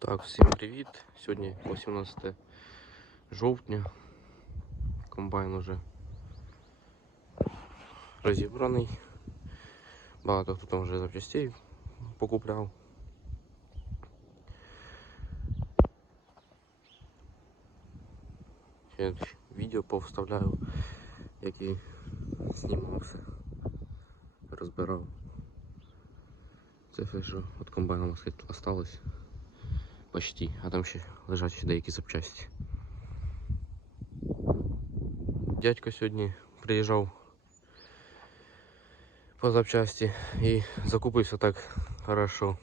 Так, всім привіт. Сьогодні 18 жовтня. Комбайн уже розібраний. Багато хто там вже запчастей покупляв. Ще відео повставляю, як і знімався, розбирав. Це все, що від комбайна осталось. Почти, а там ще лежать ще деякі запчасті. Дядько сьогодні приїжджав по запчасті і закупився так хорошо.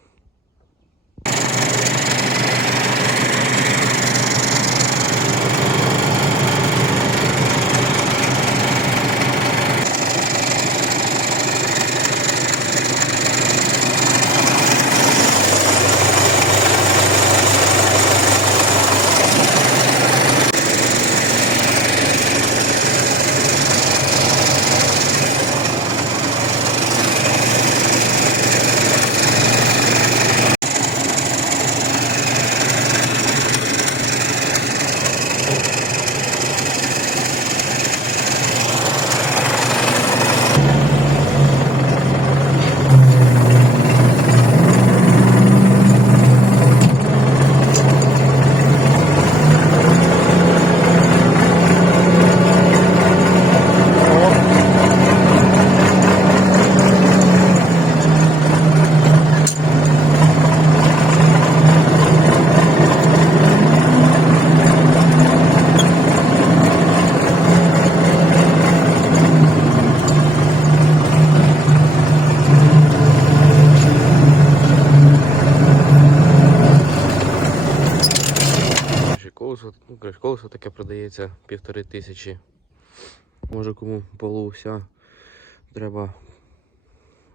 Ще Колесо, таке продається півтори тисячі. Може кому полуся треба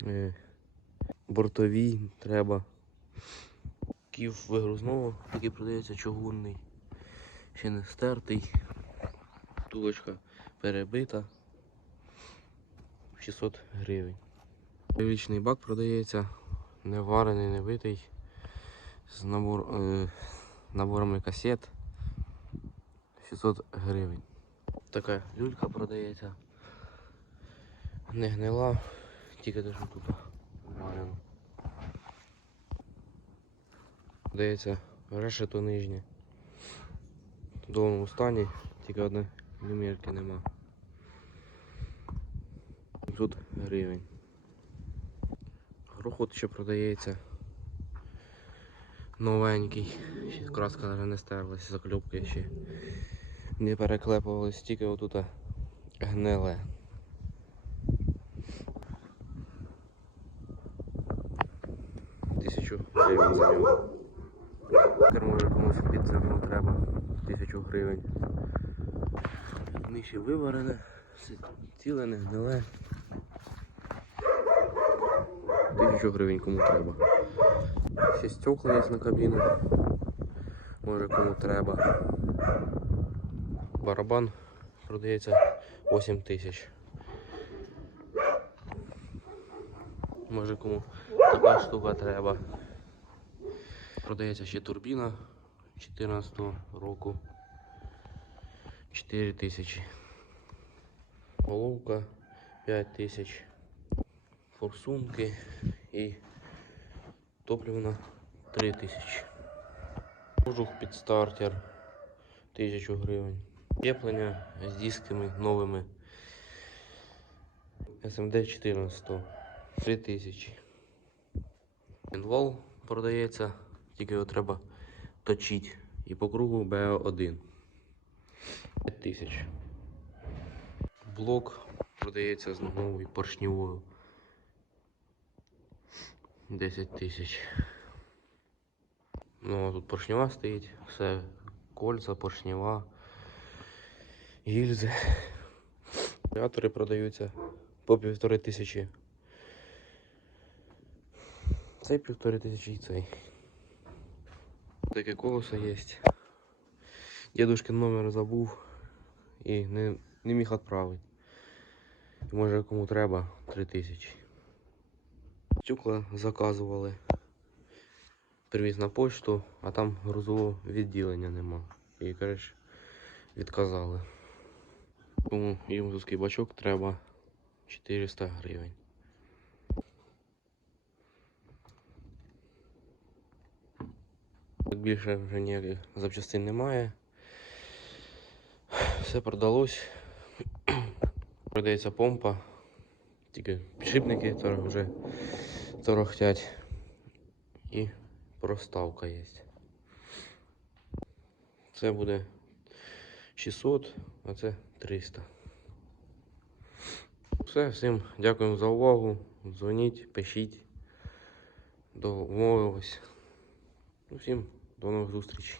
е, бортові треба. Ків вигрузного, який продається чугунний, ще не стертий. Тулочка перебита. 600 гривень. Вічний бак продається, не варений, не битий. З набор, е, наборами касет 600 гривень. Така люлька продається. Не гнила, тільки що тут варено. Продається решето нижнє. В довгому стані, тільки одне люмірки нема. 700 гривень. Грохот ще продається. Новенький. Ще краска навіть не стерлася, закльопки ще не переклепувались, тільки отут гниле. Тисячу гривень за нього. Кермо комусь під зерно треба. Тисячу гривень. Нижче виварене, все ціле, не гниле. Тисячу гривень кому треба. Ще стекла є на кабіну. Може кому треба. Барабан продається 8 тисяч. Може кому така штука треба. Продається ще турбіна 14 року. 4 тисячі. Головка 5 тисяч. Форсунки і топливна 3 тисячі. Кожух під стартер 1000 гривень. Щеплення з дисками новими. SMD 14 3 тисячі. Інвол продається, тільки його треба точити. І по кругу BO1 5 тисяч. Блок продається з новою поршневою 10 тисяч. Ну, а тут поршнева стоїть, все, кольца, поршнева, гільзи. Радіатори продаються по півтори тисячі. Цей півтори тисячі і цей. Таке колесо є. Дедушкин номер забув і не, не міг відправити. Може кому треба 3 тисячі. Стекла заказували. привіз на почту, а там грузового відділення нема. І, коротше, відказали. Тому юмзовський бачок треба 400 гривень. Тут більше вже ніяких запчастин немає. Все продалось. Продається помпа. Тільки підшипники вже торохтять. І проставка є. Це буде 600, а це 300. Все, всім дякуємо за увагу. Дзвоніть, пишіть. Домовились. Ну, всім до нових зустрічей.